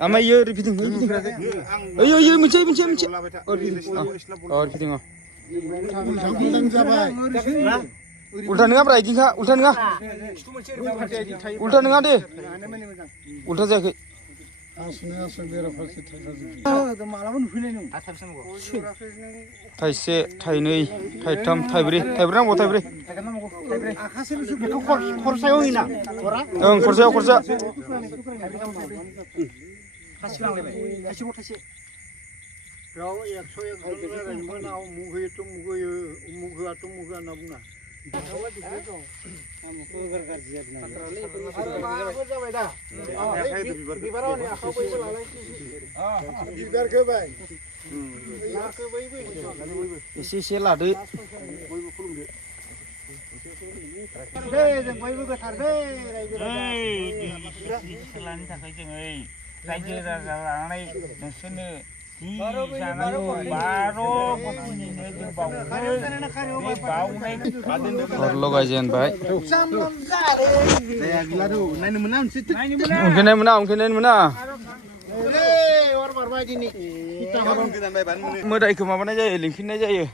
आमाय यो रिपिटिं ओइ मोनसे रिपिटिं उल्था नङा ब्रा इदिखा उल्था नङा दे उल्था जायाखै थाइसे थाइनै थाइथाम थाइब्रै नांगौ थाइब्रै ओं खरसायाव एसे लादो रायजो राजा लानानै नोंसोरनो लगायजेनबाय उनखिनाय मोना मोदायखौ माबानाय जायो लिंफिननाय जायो